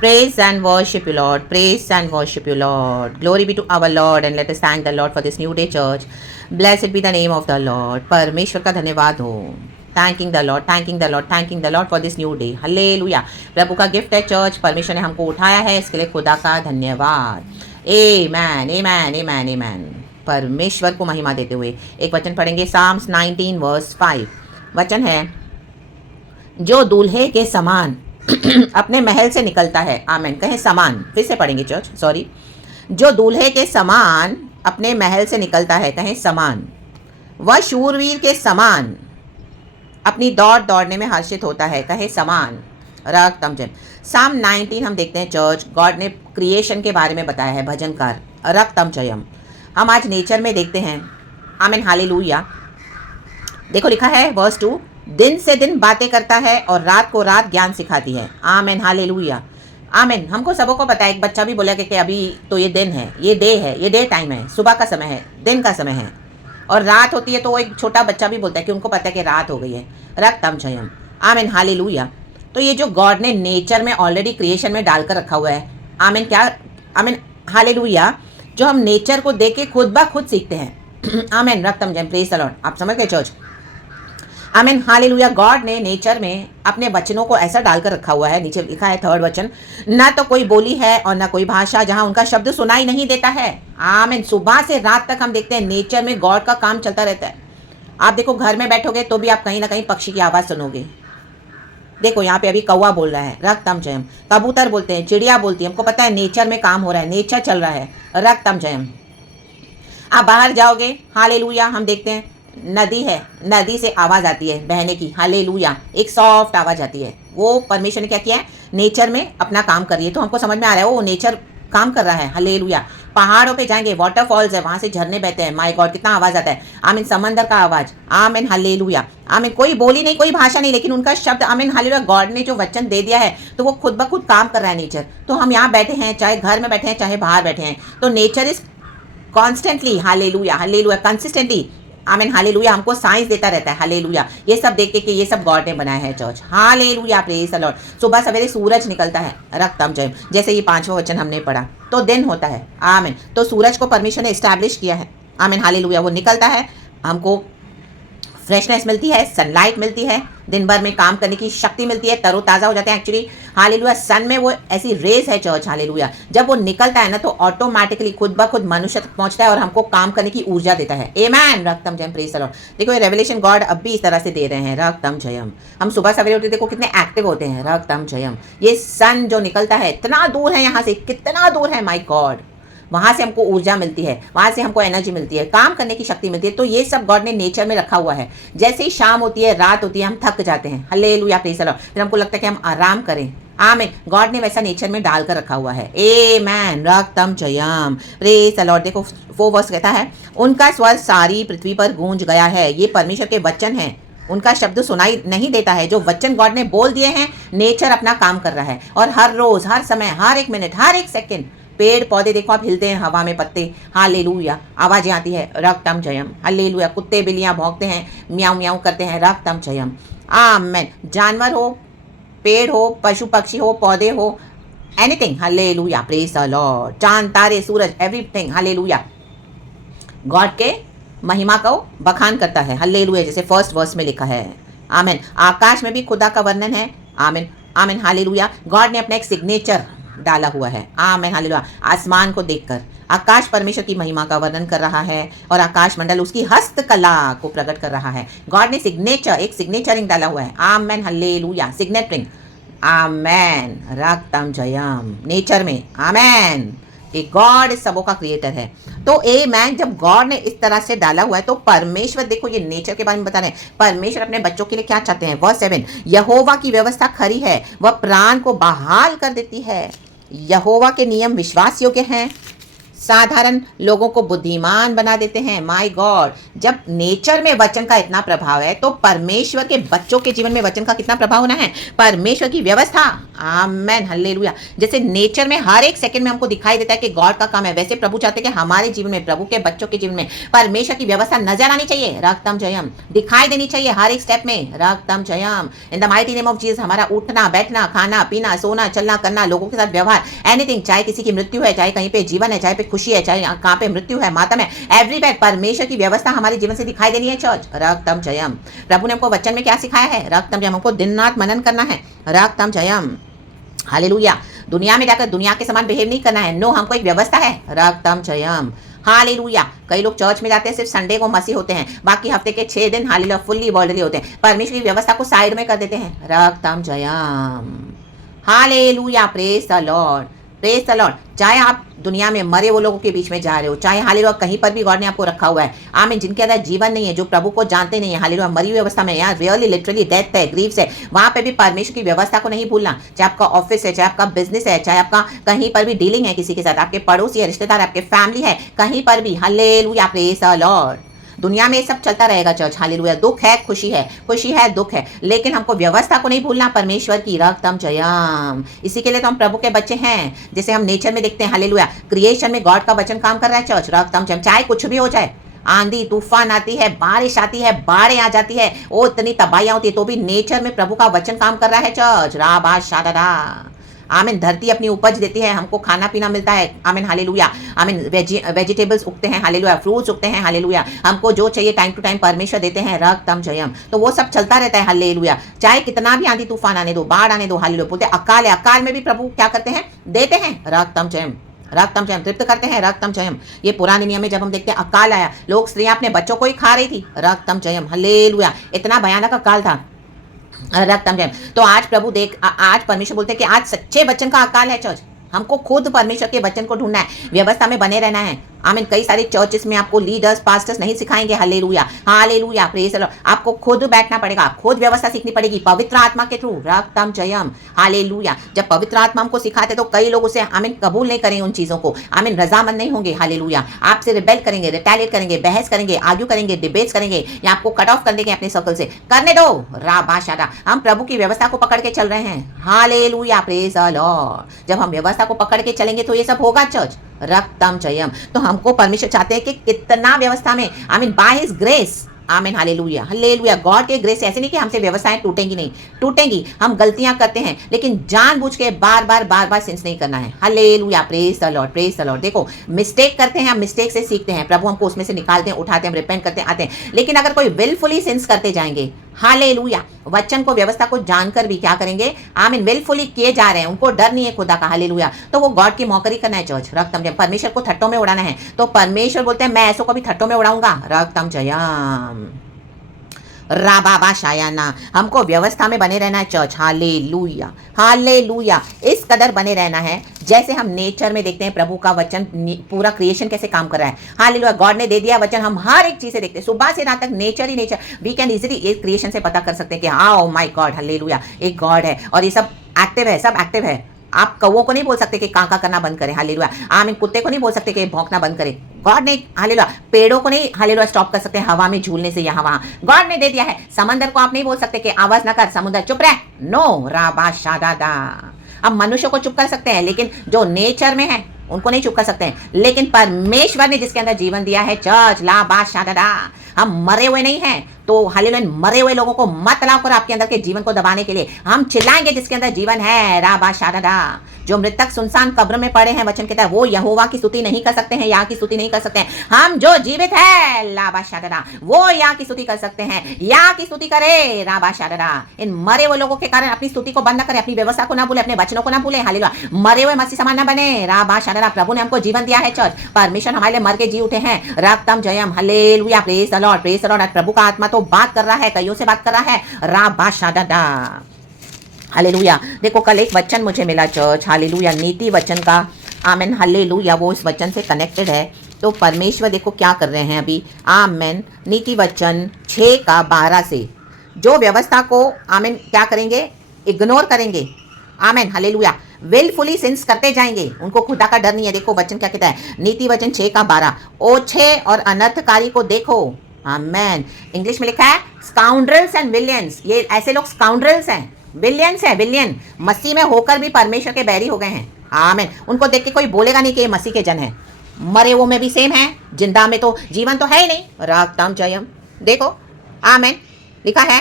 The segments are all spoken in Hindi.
Praise and worship you, Lord. Praise and worship you, Lord. Glory be to our Lord, and let us thank the Lord for this new day, church. Blessed be the name of the Lord. परमेश्वर का धन्यवाद हो. Thanking the Lord, thanking the Lord, thanking the Lord for this new day. Hallelujah. प्रभु का गिफ्ट है चर्च. परमेश्वर ने हमको उठाया है, इसके लिए खुदा का धन्यवाद. Amen, amen, amen, amen. परमेश्वर को महिमा देते हुए एक वचन पढ़ेंगे. Psalms 19 verse 5. वचन है, जो दूल्हे के समान अपने महल से निकलता है. आमेन. कहें समान. फिर से पढ़ेंगे चर्च. सॉरी. जो दूल्हे के समान अपने महल से निकलता है. कहें समान. वह शूरवीर के समान अपनी दौड़ दौड़ने में हर्षित होता है. कहें समान. रक्तम जय. साम 19 हम देखते हैं चर्च. गॉड ने क्रिएशन के बारे में बताया है. भजनकार रक्तम जयम. हम आज नेचर में देखते हैं. आमेन. हालेलुया. देखो लिखा है वर्स 2, दिन से दिन बातें करता है और रात को रात ज्ञान सिखाती है. आमेन. हालेलुया. आमेन. हमको सबों को पता है. एक बच्चा भी बोला कि अभी तो ये दिन है, ये डे है, ये डे टाइम है, सुबह का समय है, दिन का समय है. और रात होती है तो वो एक छोटा बच्चा भी बोलता है कि उनको पता है कि रात हो गई है. रक्तम जयम. आमेन. हालेलुया. तो ये जो गॉड ने नेचर में ऑलरेडी क्रिएशन में डालकर रखा हुआ है. आमेन. क्या? आमेन. हालेलुया. जो हम नेचर को देख के खुद ब खुद सीखते हैं. आमेन. रक्तम जयम. Praise the Lord. आप समझ गए चर्च. आमेन. हालेलुया. गॉड ने नेचर में अपने वचनों को ऐसा डालकर रखा हुआ है. नीचे लिखा है 3rd वचन, ना तो कोई बोली है और ना कोई भाषा जहां उनका शब्द सुनाई नहीं देता है. आमेन. सुबह से रात तक हम देखते हैं नेचर में गॉड का काम चलता रहता है. आप देखो घर में बैठोगे तो भी आप कहीं ना कहीं पक्षी की आवाज़ सुनोगे. देखो यहाँ पे अभी कौवा बोल रहा है. रक्तम जयम. कबूतर बोलते हैं, चिड़िया बोलती है. हमको पता है नेचर में काम हो रहा है, नेचर चल रहा है. रक्तम जयम. आप बाहर जाओगे. हालेलुया. हम देखते हैं नदी है, नदी से आवाज़ आती है बहने की. हालेलुया. एक सॉफ्ट आवाज़ आती है. वो परमेश्वर ने क्या किया है, नेचर में अपना काम कर रही है. तो हमको समझ में आ रहा है वो नेचर काम कर रहा है. हालेलुया. पहाड़ों पे जाएंगे, वाटरफॉल्स है, वहाँ से झरने बहते हैं. माय गॉड कितना आवाज़ आता है. आमीन. समंदर का आवाज़. आमीन. हालेलुया. आमीन. कोई बोली नहीं, कोई भाषा नहीं, लेकिन उनका शब्द. आमीन. हालेलुया. गॉड ने जो वचन दे दिया है तो वो खुद ब खुद काम कर रहा है नेचर. तो हम यहाँ बैठे हैं, चाहे घर में बैठे हैं, चाहे बाहर बैठे हैं, तो nature is constantly. Hallelujah. Hallelujah. Consistently. आमीन. हालेलुया. हमको साइंस देता रहता है. हालेलुया. ये सब देख के कि ये सब गॉड ने बनाया है church. Hallelujah. Praise the Lord. सुबह सवेरे सूरज निकलता है. रक्तम जयम. जैसे ये 5वां वचन हमने पढ़ा तो दिन होता है. आमीन. तो सूरज को परमेश्वर ने एस्टैब्लिश किया है. आमीन. हालेलुया. वो निकलता है, हमको फ्रेशनेस मिलती है, सनलाइट मिलती है, दिन भर में काम करने की शक्ति मिलती है, तरोताज़ा हो जाते हैं. एक्चुअली हालेलुया सन में वो ऐसी रेस है चर्च. हालेलुया. जब वो निकलता है ना तो ऑटोमेटिकली खुद ब खुद मनुष्य तक पहुंचता है और हमको काम करने की ऊर्जा देता है. आमेन. रक्तम जयम. Praise the Lord. देखो ये रेवलेशन गॉड अब भी इस तरह से दे रहे हैं. रक्तम जयम. हम सुबह सवेरे उठते देखो कितने एक्टिव होते हैं. रक्तम जयम. ये सन जो निकलता है इतना दूर है यहाँ से, कितना दूर है. माई गॉड. वहाँ से हमको ऊर्जा मिलती है, वहाँ से हमको एनर्जी मिलती है, काम करने की शक्ति मिलती है. तो ये सब गॉड ने नेचर में रखा हुआ है. जैसे ही शाम होती है, रात होती है, हम थक जाते हैं. हल्लेलुया. Praise the Lord. फिर हमको लगता है कि हम आराम करें. आमीन. गॉड ने वैसा नेचर में डालकर रखा हुआ है. आमेन. रक्तम जयम. Praise the Lord. देखो वो वर्स कहता है, उनका स्वर सारी पृथ्वी पर गूंज गया है. ये परमेश्वर के वचन हैं. उनका शब्द सुनाई नहीं देता है. जो वचन गॉड ने बोल दिए हैं, नेचर अपना काम कर रहा है. और हर रोज, हर समय, हर एक मिनट, हर एक सेकंड पेड़ पौधे देखो आप हिलते हैं हवा में, पत्ते. हालेलुया. आवाज़ें आती है. रक्तम जयम. हालेलुया. कुत्ते बिल्लियाँ भौंकते हैं, म्याऊं म्याऊं करते हैं. रक्तम जयम. आमेन. जानवर हो, पेड़ हो, पशु पक्षी हो, पौधे हो, anything. Hallelujah. Praise the Lord. चांद तारे सूरज, एवरीथिंग. हालेलुया. गॉड के महिमा को बखान करता है. हालेलुया. जैसे 1st वर्स में लिखा है. आमेन. आकाश में भी खुदा का वर्णन है. आमेन. आमेन. हालेलुया. गॉड ने अपना एक सिग्नेचर डाला हुआ है. आमेन. हालेलुया. आसमान को देखकर आकाश परमेश्वर की महिमा का वर्णन कर रहा है और आकाश मंडल उसकी हस्तकला को प्रकट कर रहा है. गॉड ने सिग्नेचर, एक सिग्नेचरिंग डाला हुआ है. आमेन. हालेलुया. सिग्नेचरिंग. आमेन. रक्तम जयम. नेचर में. आमेन. कि गॉड इस सबों का क्रिएटर है. तो मैन जब गॉड ने इस तरह से डाला हुआ है तो परमेश्वर, देखो ये नेचर के बारे में बता रहे हैं. परमेश्वर अपने बच्चों के लिए क्या चाहते हैं. वर्स 7, यहोवा की व्यवस्था खरी है, वह प्राण को बहाल कर देती है. यहोवा के नियम विश्वास योग्य हैं, साधारण लोगों को बुद्धिमान बना देते हैं. My God. जब नेचर में वचन का इतना प्रभाव है तो परमेश्वर के बच्चों के जीवन में वचन का कितना प्रभाव होना है। परमेश्वर की व्यवस्था, आमेन, हालेलुया। जैसे नेचर में हर एक सेकंड में हमको दिखाई देता है कि गॉड का काम है, वैसे प्रभु चाहते हैं कि हमारे जीवन में, प्रभु के बच्चों के जीवन में परमेश्वर की व्यवस्था नजर आनी चाहिए। रक्तम जयम, दिखाई देनी चाहिए हर एक स्टेप में। रक्तम जयम, in the mighty name of Jesus. हमारा उठना बैठना, खाना पीना, सोना चलना करना, लोगों के साथ व्यवहार, एनीथिंग, चाहे किसी की मृत्यु है, चाहे कहीं पे जीवन है, चाहे पे खुशी है, चाहे कहाँ पे मृत्यु है, मातम है, एवरीवेयर परमेश्वर की व्यवस्था हमारे जीवन से दिखाई देनी है चर्च। रक्तम जयम। प्रभु ने हमको वचन में क्या सिखाया है? रक्तम जयम। हमको दिन रात मनन करना है। रक्तम जयम, हालेलुया। दुनिया में जाकर दुनिया के समान बिहेव नहीं करना है। नो, हमको एक व्यवस्था है। रक्तम जयम, हालेलुया। कई लोग चर्च में जाते हैं, सिर्फ संडे को मसीह होते हैं, बाकी हफ्ते के 6 दिन हालेलुया फुल्ली वर्ल्डली होते हैं, परमेश्वर की व्यवस्था को साइड में कर देते हैं। रक्तम जयम, hallelujah, praise the Lord, praise the Lord. चाहे आप दुनिया में मरे वो लोगों के बीच में जा रहे हो, चाहे हालेलुया कहीं पर भी गॉड ने आपको रखा हुआ है, आमीन, जिनके अंदर जीवन नहीं है, जो प्रभु को जानते नहीं है, हालेलुया मरी हुई अवस्था में, यहाँ रियली लिटरली डेथ है, ग्रीव्स है, वहां पे भी परमेश्वर की व्यवस्था को नहीं भूलना। चाहे आपका ऑफिस है, चाहे आपका बिजनेस है, चाहे आपका कहीं पर भी डीलिंग है किसी के साथ, आपके पड़ोसी है, रिश्तेदार, आपके फैमिली है, कहीं पर भी, हालेलुया, प्रेज द लॉर्ड। दुनिया में ये सब चलता रहेगा चर्च, हालेलुया। दुख है, खुशी है, खुशी है, दुख है, लेकिन हमको व्यवस्था को नहीं भूलना परमेश्वर की। रक्तम जयम। इसी के लिए तो हम प्रभु के बच्चे हैं। जैसे हम नेचर में देखते हैं, हालेलुया, क्रिएशन में गॉड का वचन काम कर रहा है चर्च। रक्तम जयम। चाहे कुछ भी हो जाए, आंधी तूफान आती है, बारिश आती है, बाढ़ें आ जाती है, ओ इतनी तबाहियां होती है, तो भी नेचर में प्रभु का वचन काम कर रहा है चर्च। राबा शादा, आमीन। धरती अपनी उपज देती है, हमको खाना पीना मिलता है, आमीन, हालेलुया। आमीन, वेजिटेबल्स उगते हैं, हालेलुया, फ्रूट्स उगते हैं, हालेलुया। हमको जो चाहिए टाइम टू टाइम परमेश्वर देते हैं। रक्तम जयम। तो वो सब चलता रहता है, हालेलुया। चाहे कितना भी आंधी तूफान आने दो, बाढ़ आने दो, हालेलुया। बोलते अकाल है, अकाल में भी प्रभु क्या करते हैं? देते हैं। रक्तम जयम, रक्तम जयम, तृप्त करते हैं। रक्तम जयम। ये पुराने नियम में जब हम देखते हैं अकाल आया, लोग, स्त्रियां अपने बच्चों को ही खा रही थी। रक्तम जयम, हालेलुया। इतना भयानक अकाल था। रक्तम जयम। तो आज प्रभु देख, आज परमेश्वर बोलते हैं कि आज सच्चे वचन का अकाल है चर्च। हमको खुद परमेश्वर के वचन को ढूंढना है, व्यवस्था में बने रहना है। आमीन। कई सारे चर्चेस में आपको लीडर्स, पास्टर्स नहीं सिखाएंगे, hallelujah, hallelujah, praise the Lord. आपको खुद बैठना पड़ेगा, खुद व्यवस्था सीखनी पड़ेगी पवित्र आत्मा के थ्रू। रक्तम जयम, हालेलुया। जब पवित्र आत्मा हमको सिखाते तो कई लोग उसे, आमीन, कबूल नहीं करेंगे उन चीजों को, आमीन, रजामंद नहीं होंगे, हालेलुया। आपसे रिबेल करेंगे, रिटेलिएट करेंगे, बहस करेंगे, आर्ग्यू करेंगे, डिबेट्स करेंगे, या आपको कट ऑफ कर देंगे अपने सर्कल से। करने दो, राबाशादा। हम प्रभु की व्यवस्था को पकड़ के चल रहे हैं, हालेलुया, प्रेज द लॉर्ड। जब हम व्यवस्था को पकड़ के चलेंगे तो ये सब होगा चर्च। रक्तम जयम। तो हमको परमेश्वर चाहते हैं कि कितना व्यवस्था में, आमीन, बाय हिज ग्रेस, आमीन, हालेलुया, हालेलुया। गॉड के ग्रेस ऐसे नहीं कि हमसे व्यवस्थाएं टूटेंगी, नहीं टूटेंगी। हम गलतियां करते हैं, लेकिन जानबूझ के बार बार सिंस नहीं करना है। Hallelujah, praise the Lord, praise the Lord. देखो, मिस्टेक करते हैं, हम मिस्टेक से सीखते हैं, प्रभु हमको उसमें से निकालते हैं, उठाते हैं, रिपेंट करते हैं, आते हैं। लेकिन अगर कोई विलफुली सिंस करते जाएंगे, हालेलुया, वचन को, व्यवस्था को जानकर भी क्या करेंगे, आमीन, विलफुली किए जा रहे हैं, उनको डर नहीं है खुदा का, हालेलुया, तो वो गॉड की मौकरी करना है चर्च। रक्तम जयम। परमेश्वर को थट्टों में उड़ाना है, तो परमेश्वर बोलते हैं मैं ऐसों को भी थट्टों में उड़ाऊंगा। रक्तम जयम, राबाबा शायाना। हमको व्यवस्था में बने रहना है चर्च। Hallelujah, hallelujah. इस कदर बने रहना है जैसे हम नेचर में देखते हैं प्रभु का वचन, पूरा क्रिएशन कैसे काम कर रहा है। हालेलुया, गॉड ने दे दिया वचन, हम हर एक चीज से देखते हैं, सुबह से रात तक नेचर ही नेचर। वी कैन इजीली एक क्रिएशन से पता कर सकते हैं कि हाँ, ओ माय गॉड, हालेलुया, एक गॉड है और ये सब एक्टिव है, सब एक्टिव है। आप कौओं को नहीं बोल सकते कि कांका करना बंद करें, हालेलुया। आमीन। कुत्ते को नहीं बोल सकते कि भौंकना बंद करें, गॉड ने, हालेलुया। पेड़ों को नहीं, हालेलुया, स्टॉप कर सकते हवा में झूलने से, यहाँ वहां गॉड ने दे दिया है। समंदर को आप नहीं बोल सकते कि आवाज ना कर, समुद्र चुप रहे, नो, राबा शादादा। हम मनुष्य को चुप कर सकते हैं, लेकिन जो नेचर में है उनको नहीं चुप कर सकते हैं। लेकिन परमेश्वर ने जिसके अंदर जीवन दिया है चर्च, ला बा शादादा, हम मरे हुए नहीं हैं। तो हालेलुया, मरे हुए लोगों को मत लाओ कर आपके अंदर के जीवन को दबाने के लिए। हम चिल्लाएंगे जिसके अंदर जीवन है, राबा शादादा। जो मृतक सुनसान कब्र में पड़े हैं, वचन कहता है वो यहोवा की स्तुति नहीं कर सकते हैं, यहाँ की स्तुति नहीं कर सकते हैं। हम जो जीवित है, लाबा शादादा, वो यहाँ की स्तुति कर सकते हैं, यहाँ की स्तुति करे, राबा शादादा। इन मरे हुए लोगों के कारण अपनी स्तुति को बंद न करें, अपनी व्यवस्था को ना भूले, अपने वचनों को ना भूले, हालेलुया। मरे हुए मसीह समान न बने, राबा शादादा। प्रभु ने हमको जीवन दिया है चर्च, परमेश्वर हमारे लिए मर के जी उठे हैं। रक्तम जयम, hallelujah, praise the Lord, praise the Lord. प्रभु का आत्मा तो बात कर रहा है, कईयों से बात कर रहा है, राबा शादादा, हालेलुया। देखो, कल एक वचन मुझे मिला चर्च, हालेलुया, नीति वचन का, आमेन, हालेलुया, वो इस वचन से कनेक्टेड है। तो परमेश्वर देखो क्या कर रहे हैं अभी, आमेन। नीति वचन 6:12 से जो व्यवस्था को, आमेन, क्या करेंगे, इग्नोर करेंगे, आमेन, हालेलुया, विलफुली सिंस करते जाएंगे, उनको खुदा का डर नहीं है। देखो वचन क्या कहता है, नीति वचन 6:12, ओछे और अनर्थकारी को देखो, आमेन। इंग्लिश में लिखा है स्काउंड्रल्स एंड विलियंस, ये ऐसे लोग स्काउंड्रल्स हैं, विलियंस है, विलियन मसीह में होकर भी परमेश्वर के बैरी हो गए हैं। आमेन। उनको देख के कोई बोलेगा नहीं कि ये मसीह के जन है। मरे वो में भी सेम है, जिंदा में तो जीवन तो है ही नहीं। रागतम जयम देखो, आमेन। लिखा है,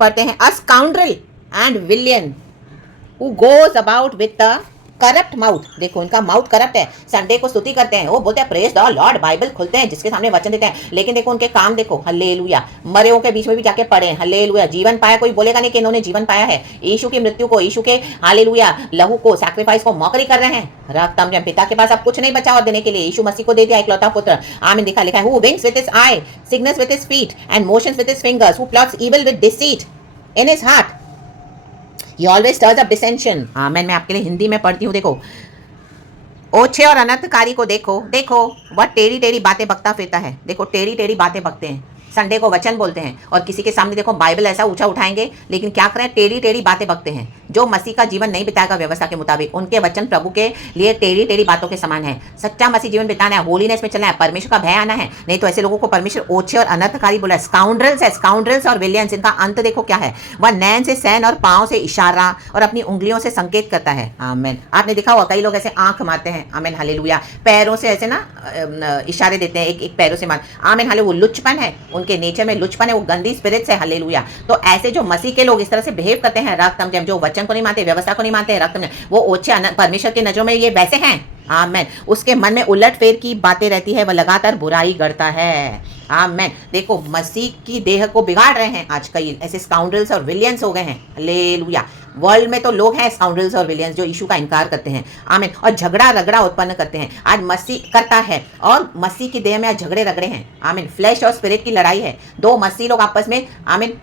पढ़ते हैं, a scoundrel and villain who goes about with the corrupt mouth. देखो इनका माउथ करप्ट है, संडे को स्तुति करते हैं, वो बोलते हैं प्रेज द लॉर्ड, बाइबल खोलते हैं, जिसके सामने वचन देते हैं, लेकिन देखो उनके काम देखो, हल्लेलुया। मरे के बीच में भी जाके पढ़े, हल्लेलुया। जीवन पाया, कोई बोलेगा नहीं कि इन्होंने जीवन पाया है। यीशु की मृत्यु को, यीशु के हालेलुया लहू को, सैक्रिफाइस को मौकरी कर रहे हैं। रक्तम जब पिता के पास अब कुछ नहीं बचा और देने के लिए यीशु मसीह को दे दिया इकलौता पुत्र। आमीन। लिखा है, who winks with his I, Cygnus with his feet and motions with his fingers, who plots evil with deceit in his heart, he always stirs up dissension। आमीन। मैं आपके लिए हिंदी में पढ़ती हूँ। देखो, ओछे और अनर्थकारी को देखो, देखो वह टेढ़ी टेढ़ी बातें बकता फिरता है। देखो टेढ़ी टेढ़ी बातें बकते हैं, संडे को वचन बोलते हैं और किसी के सामने देखो बाइबल ऐसा ऊंचा उठाएंगे, लेकिन क्या करें, टेढ़ी टेढ़ी बातें बकते हैं। जो मसीह का जीवन नहीं बिताएगा व्यवस्था के मुताबिक, उनके वचन प्रभु के लिए टेढ़ी टेढ़ी बातों के समान है। सच्चा मसीह जीवन बिताना है, होलीनेस में चलना है, परमेश्वर का भय आना है। नहीं तो ऐसे लोगों को परमेश्वर ओछे और अनर्थकारी बोला है। स्काउंड्रल्स है, स्काउंड्रल्स और विलियंस, इनका अंत देखो क्या है। वह नैन से सैन और पाँव से इशारा और अपनी उंगलियों से संकेत करता है। आमीन। आपने देखा होगा कई लोग ऐसे आंख मारते हैं, आमीन हालेलुया, पैरों से ऐसे ना इशारे देते हैं, एक एक पैरों से मार, आमीन हाले। वो लुचपन है, उनके नेचर में लुचपन है, वो गंदी स्पिरिट्स है, हालेलुया। तो ऐसे जो मसीह के लोग इस तरह से बिहेव करते हैं, रक्तम जम, जो वचन को नहीं मानते, व्यवस्था को नहीं मानते, रक्तम वो ओछे परमेश्वर की नजरों में ये वैसे हैं। आमीन। उसके मन में उलट फेर की बातें रहती है, वह लगातार बुराई करता है। आमीन। देखो मसीह की देह को बिगाड़ रहे हैं आज कई ऐसे स्काउंड्रल्स और विलियंस हो गए हैं, हालेलुया। वर्ल्ड में तो लोग हैं स्काउंड्रल्स और विलियंस जो यीशु का इनकार करते हैं, आमीन, और झगड़ा रगड़ा उत्पन्न करते हैं। आज मसीह करता है और मसीह की देह में आज झगड़े रगड़े हैं, आमीन। फ्लैश और स्पिरिट की लड़ाई है, दो मसीह लोग आपस में, आमीन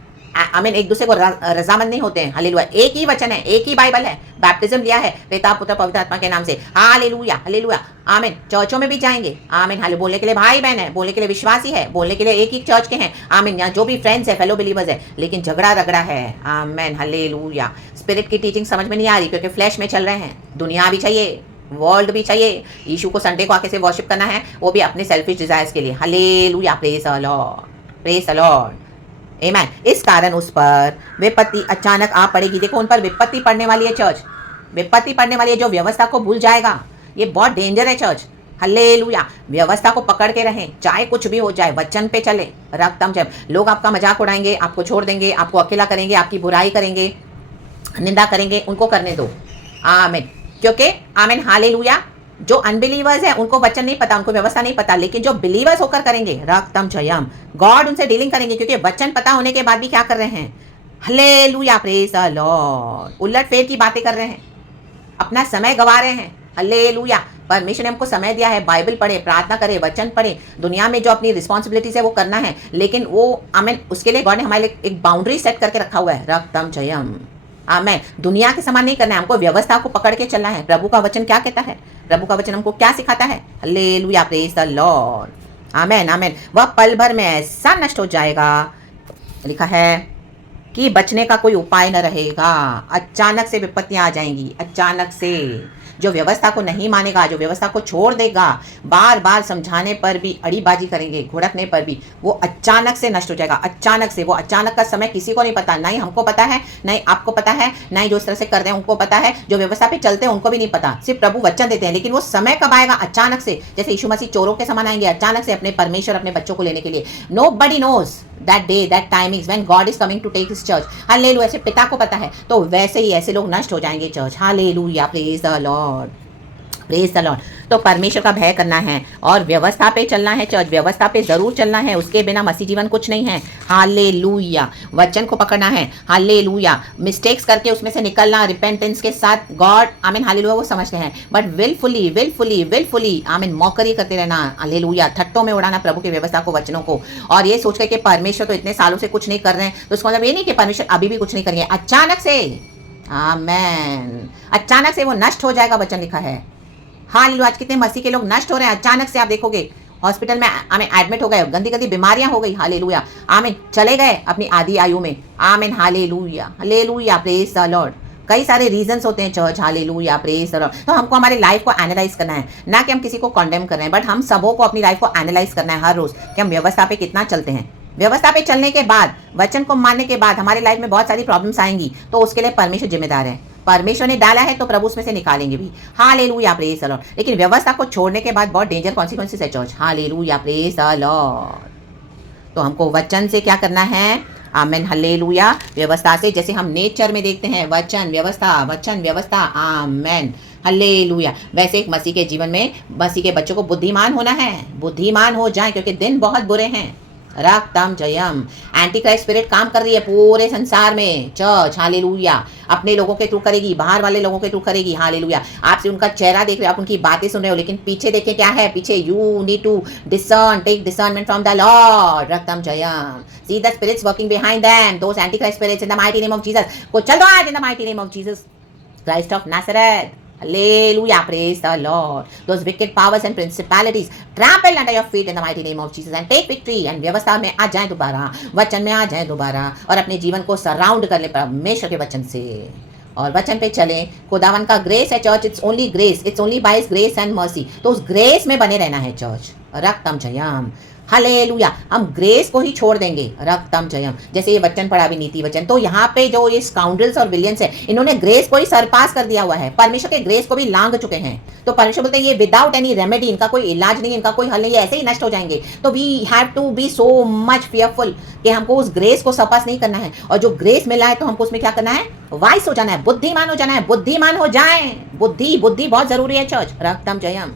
आमीन, एक दूसरे को रजामंद नहीं होते हैं, हालेलुया। एक ही वचन है, एक ही बाइबल है, बैप्टिज्म लिया है पिता पुत्र पवित्र आत्मा के नाम से, हालेलुया हालेलुया, आमीन। चर्चों में भी जाएंगे, आमीन हाले, बोलने के लिए भाई बहन है, बोलने के लिए विश्वासी है, बोलने के लिए एक ही चर्च के हैं, आमीन, यहाँ जो भी फ्रेंड्स है, फेलो बिलीवर्स है, लेकिन झगड़ा रगड़ा है, आमीन हालेलुया। स्पिरिट की टीचिंग समझ में नहीं आ रही क्योंकि फ्लैश में चल रहे हैं। दुनिया भी चाहिए, वर्ल्ड भी चाहिए, यीशु को संडे को आके से वर्शिप करना है, वो भी अपने सेल्फिश डिजायर्स के लिए, hallelujah, praise the Lord, praise the Lord, आमीन। इस कारण उस पर विपत्ति अचानक आ पड़ेगी। देखो उन पर विपत्ति पड़ने वाली है, चर्च विपत्ति पड़ने वाली है, जो व्यवस्था को भूल जाएगा। ये बहुत डेंजर है चर्च, हालेलुया। व्यवस्था को पकड़ के रहें, चाहे कुछ भी हो जाए, वचन पे चले, रक्तम जब। लोग आपका मजाक उड़ाएंगे, आपको छोड़ देंगे, आपको अकेला करेंगे, आपकी बुराई करेंगे, निंदा करेंगे, उनको करने दो, आमीन। क्योंकि आमीन हालेलुया, जो अनबिलीवर्स हैं उनको वचन नहीं पता, उनको व्यवस्था नहीं पता, लेकिन जो बिलीवर्स होकर करेंगे, रक्तम जयम, गॉड उनसे डीलिंग करेंगे, क्योंकि वचन पता होने के बाद भी क्या कर रहे हैं, हालेलुया, प्रेज द लॉर्ड, उलट फेर की बातें कर रहे हैं, अपना समय गवा रहे हैं, हालेलुया। परमेश्वर ने हमको समय दिया है, बाइबल पढ़े, प्रार्थना करे, वचन पढ़े, दुनिया में जो अपनी रिस्पॉन्सिबिलिटीज है वो करना है, लेकिन वो आमीन, उसके लिए गॉड ने हमारे लिए एक बाउंड्री सेट करके रखा हुआ है, रक्तम जयम, आमीन। दुनिया के समान नहीं करना है, हमको व्यवस्था को पकड़ के चलना है। प्रभु का वचन क्या कहता है, प्रभु का वचन हमको क्या सिखाता है, हालेलुया, प्रेज द लॉर्ड, आमीन आमीन। वह पल भर में ऐसा नष्ट हो जाएगा, लिखा है कि बचने का कोई उपाय न रहेगा। अचानक से विपत्तियां आ जाएंगी, अचानक से। जो व्यवस्था को नहीं मानेगा, जो व्यवस्था को छोड़ देगा, बार बार समझाने पर भी, अड़ीबाजी करेंगे, घुड़कने पर भी, वो अचानक से नष्ट हो जाएगा, अचानक से। वो अचानक का समय किसी को नहीं पता, ना ही हमको पता है, ना ही आपको पता है, ना ही जो इस तरह से कर रहे हैं उनको पता है, जो व्यवस्था पे चलते हैं उनको भी नहीं पता। सिर्फ प्रभु वचन देते हैं, लेकिन वो समय कब आएगा, अचानक से। जैसे यीशु मसीह चोरों के समान आएंगे अचानक से अपने परमेश्वर, अपने बच्चों को लेने के लिए। Nobody knows that day, that timings when God is coming to take his church. Hallelujah, ऐसे पिता को पता है, तो वैसे ही ऐसे लोग नष्ट हो जाएंगे church. Hallelujah, praise the Lord, praise the Lord. तो परमेश्वर का भय करना है और व्यवस्था पे चलना है चर्च, व्यवस्था पे जरूर चलना है, उसके बिना मसीह जीवन कुछ नहीं है। हालेलुया, वचन को पकड़ना है, हालेलुया। मिस्टेक्स करके उसमें से निकलना रिपेंटेंस के साथ, गॉड आमीन हालेलुया वो समझते हैं, बट विलफुली विलफुली विलफुली आमीन मौकरी करते रहना, हालेलुया, ठट्टों में उड़ाना प्रभु की व्यवस्था को, वचनों को, और ये सोच कर कि परमेश्वर तो इतने सालों से कुछ नहीं कर रहे हैं, तो उसका मतलब ये नहीं कि परमेश्वर अभी भी कुछ नहीं करेंगे। अचानक से, आमीन, अचानक से वो नष्ट हो जाएगा, वचन लिखा है। हालेलुया, आज कितने मसीह के लोग नष्ट हो रहे हैं, अचानक से आप देखोगे हॉस्पिटल में आमीन एडमिट हो गए, गंदी गंदी बीमारियां हो गई, हालेलुया, आमीन, चले गए अपनी आधी आयु में, आमीन hallelujah, hallelujah, praise the Lord, कई सारे रीजंस होते हैं church, hallelujah, praise the Lord. तो हमको हमारी लाइफ को एनालाइज करना है, ना कि हम किसी को कंडेम कर रहे हैं, बट हम सबों को अपनी लाइफ को एनालाइज करना है हर रोज कि हम व्यवस्था पे कितना चलते हैं। व्यवस्था पे चलने के बाद, वचन को मानने के बाद हमारी लाइफ में बहुत सारी प्रॉब्लम्स आएंगी, तो उसके लिए परमेश्वर जिम्मेदार है। परमेश्वर ने डाला है तो प्रभु उसमें से निकालेंगे भी, हालेलुया, प्रेज द लॉर्ड। लेकिन व्यवस्था को छोड़ने के बाद बहुत डेंजर कॉन्सिक्वेंसेस है church, hallelujah, praise the Lord. तो हमको वचन से क्या करना है, आमेन, हालेलुया, व्यवस्था से, जैसे हम नेचर में देखते हैं वचन व्यवस्था, आमेन, हालेलुया, वैसे एक मसीह के जीवन में मसीह के बच्चों को बुद्धिमान होना है, बुद्धिमान हो जाए, क्योंकि दिन बहुत बुरे हैं। रक्तम जयम, एंटी क्राइस्ट स्पिरिट काम कर रही है पूरे संसार में चर्च, हालेलुया, अपने लोगों के थ्रू करेगी, बाहर वाले लोगों के थ्रू करेगी, हालेलुया। आपसे उनका चेहरा देख रहे हो, आप उनकी बातें सुन रहे हो, लेकिन पीछे देखे क्या है, पीछे you need to discern, take discernment from the Lord, रक्तम जयम, see the spirits working behind them, those antichrist spirits, in the mighty name of Jesus, को चल दो आज in the mighty name of Jesus Christ of Nazareth, hallelujah, praise the Lord, those wicked powers and principalities trample under your feet in the mighty name of Jesus and take victory, and व्यवस्था में आ जाए दोबारा, वचन में आ जाए दोबारा, और अपने जीवन को सराउंड कर ले परमेश्वर के वचन से, और वचन पे चले। खुदावन का ग्रेस है church, it's only grace, it's only by his grace and mercy, तो उस ग्रेस में बने रहना है चर्च, रक्तम जयम, हालेलुया। हम ग्रेस को ही छोड़ देंगे, रक्तम जयम, जैसे ये वचन पढ़ा भी नीति वचन, तो यहाँ पे जो ये स्काउंड्रल्स और विलियंस है, इन्होंने ग्रेस को ही सरपास कर दिया हुआ है, परमेश्वर के ग्रेस को भी लांग चुके हैं। तो परमेश्वर बोलते हैं ये विदाउट एनी रेमेडी, इनका कोई इलाज नहीं, इनका कोई हल नहीं है, ऐसे ही नष्ट हो जाएंगे। तो we have to be so much fearful कि हमको उस ग्रेस को सरपास नहीं करना है, और जो ग्रेस मिला है तो हमको उसमें क्या करना है, वाइस हो जाना है, बुद्धिमान हो जाना है, बुद्धिमान हो जाए, बुद्धि बहुत जरूरी है चर्च, रक्तम जयम।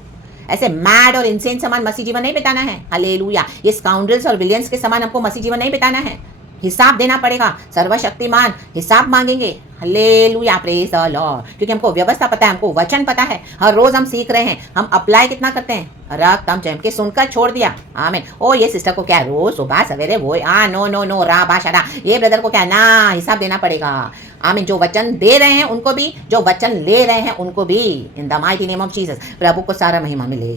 ऐसे मैड और इंसेन समान मसीह जीवन नहीं बिताना है, हालेलुया। ये स्काउंड्रल्स और विलियंस के समान हमको मसीह जीवन नहीं बिताना है, हिसाब देना पड़ेगा, सर्वशक्तिमान हिसाब मांगेंगे, हालेलुया, प्रेज द लॉर्ड। क्योंकि हमको व्यवस्था पता है, हमको वचन पता है, हर रोज हम सीख रहे हैं, हम अप्लाई कितना करते हैं, रक्तम जयम के सुनकर छोड़ दिया, आमीन। ओ ये सिस्टर को क्या रोज सुबह सवेरे वो नो रा बाशारा, ये ब्रदर को क्या ना, हिसाब देना पड़ेगा, आमीन। जो वचन दे रहे हैं उनको भी, जो वचन ले रहे हैं उनको भी, in the mighty name of Jesus, प्रभु को सारा महिमा मिले,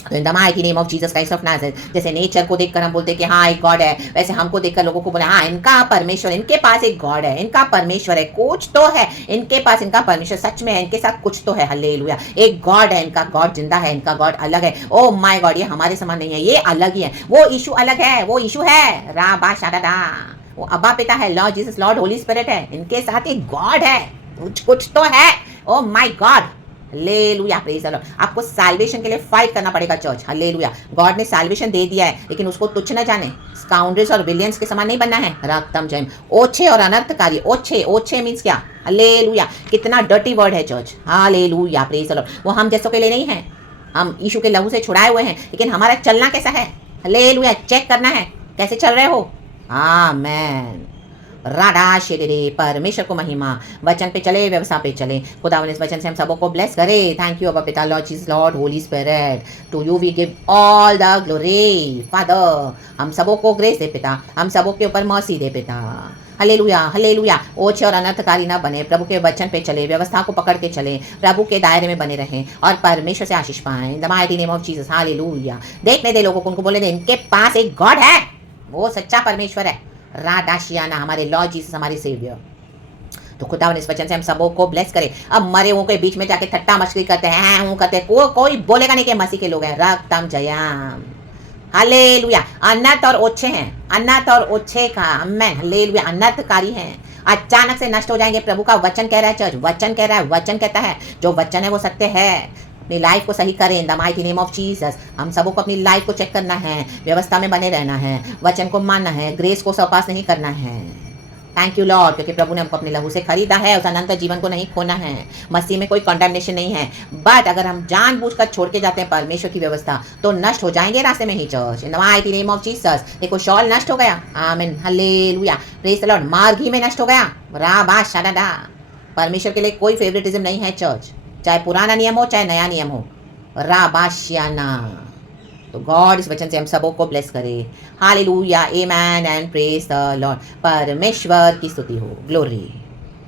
तो in the mighty name of Jesus Christ of Nazareth. जैसे नेचर को देखकर हम बोलते हैं कि हाँ एक गॉड है, वैसे हमको देखकर लोगों को बोले हाँ इनका परमेश्वर, इनके पास एक गॉड है, इनका परमेश्वर है, कुछ तो है इनके पास, इनका परमेश्वर सच में है, इनके साथ कुछ तो है, हालेलुया। एक गॉड है, इनका गॉड जिंदा है, इनका गॉड अलग है। ओ माय गॉड, ये हमारे समान नहीं है, ये अलग ही है, वो यीशु अलग है, वो यीशु है, रा बा शादा, वो अब्बा पिता है, Lord Jesus, Lord Holy spirit है, इनके साथ एक गॉड है, कुछ तो है। ओ my God, hallelujah, praise the Lord. आपको सैल्वेशन के लिए फाइट करना पड़ेगा चर्च, हालेलुया। गॉड ने सैल्वेशन दे दिया है, लेकिन उसको तुच्छ न जाने, स्काउंड्रल्स और विलियंस के समान नहीं बनना है, रक्तम जयम। ओछे और अनर्थकारी, ओछे मींस क्या, हालेलुया, कितना डर्टी वर्ड है church, hallelujah, praise the Lord. वो हम जैसों के लिए नहीं है, हम यीशु के लहू से छुड़ाए हुए हैं, लेकिन हमारा चलना कैसा है, हालेलुया, चेक करना है कैसे चल रहे हो, आमेन। राधा शेरे, परमेश्वर को महिमा, वचन पे चले, व्यवस्था पे चले। खुदावन इस वचन से हम सबों को ब्लेस करे। थैंक यू अब्बा पिता, Lord Jesus, Lord Holy Spirit, to you we give all the glory Father. हम सबों को ग्रेस दे पिता, हम सबों के ऊपर मर्सी दे पिता, हालेलुया, हालेलुया। ओछे और अनर्थकारी ना बने, प्रभु के वचन पे चले, व्यवस्था को पकड़ के चले, प्रभु के दायरे में बने रहें और परमेश्वर से आशीष पाएं, the mighty name of Jesus, hallelujah. देखने दे लोगों को, उनको बोले दे इनके पास एक गॉड है, वो सच्चा परमेश्वर है, राडाशियाना, हमारे लॉर्ड जीसस, हमारे सेवियर। तो खुदावन इस वचन से हम सबों को ब्लेस करे। अब मरे हुओं के बीच में जाके ठट्टा मस्करी करते हैं, हूँ करते, कोई बोलेगा नहीं कि मसीह के लोग हैं, रक्तम जयम, हालेलुया। अनर्थ और ओछे हैं, अनर्थ और ओछे का, आमेन, हालेलुया, अनर्थकारी हैं, अचानक से नष्ट हो जाएंगे। प्रभु का वचन कह रहा है चर्च, वचन कह रहा है, वचन कहता है जो वचन है वो सत्य है। अपनी लाइफ को सही करें, इन the mighty name of Jesus. हम सबों को अपनी लाइफ को चेक करना है, व्यवस्था में बने रहना है, वचन को मानना है, ग्रेस को सरपास नहीं करना है। थैंक यू लॉर्ड, क्योंकि प्रभु ने हमको अपने लहू से खरीदा है, उस अनंत जीवन को नहीं खोना है। मसीह में कोई कंडेमनेशन नहीं है, बट अगर हम जानबूझकर छोड़ के जाते हैं परमेश्वर की व्यवस्था, तो नष्ट हो जाएंगे रास्ते में ही church, in the mighty name of Jesus. देखो शॉल नष्ट हो गया, आमीन, हालेलुया, प्रेज द लॉर्ड। मार्ग ही में नष्ट हो गया, राबा शादादा। परमेश्वर के लिए कोई फेवरेटिज्म नहीं है चर्च, चाहे पुराना नियम हो चाहे नया नियम हो, राबाशियाना। तो गॉड इस वचन से हम सबों को ब्लेस करे, hallelujah, amen and praise the Lord. परमेश्वर की स्तुति हो, ग्लोरी।